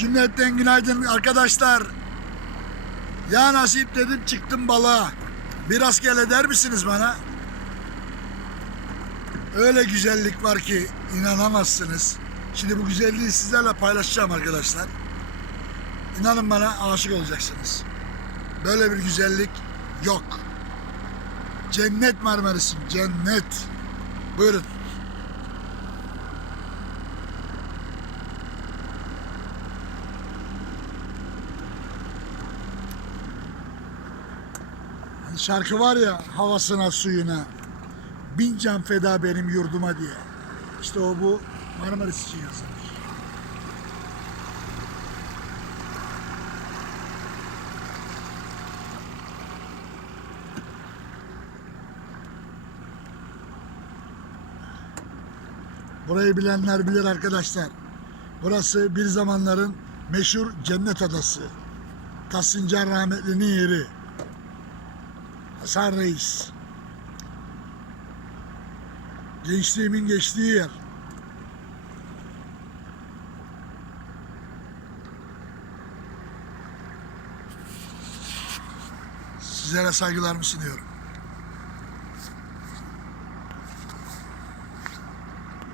Cümletten günaydın arkadaşlar. Ya nasip dedim çıktım balığa. Biraz gel eder misiniz bana? Öyle güzellik var ki inanamazsınız. Şimdi bu güzelliği sizlerle paylaşacağım arkadaşlar. İnanın bana aşık olacaksınız. Böyle bir güzellik yok. Cennet Marmaris'im, cennet. Buyurun. Şarkı var ya havasına suyuna bin can feda benim yurduma diye. İşte o bu Marmaris için yazılmış. Burayı bilenler bilir arkadaşlar. Burası bir zamanların meşhur cennet adası. Tasıncan rahmetlinin yeri. Hasan Reis. Gençliğimin geçtiği yer. Sizlere saygılarımı sunuyorum.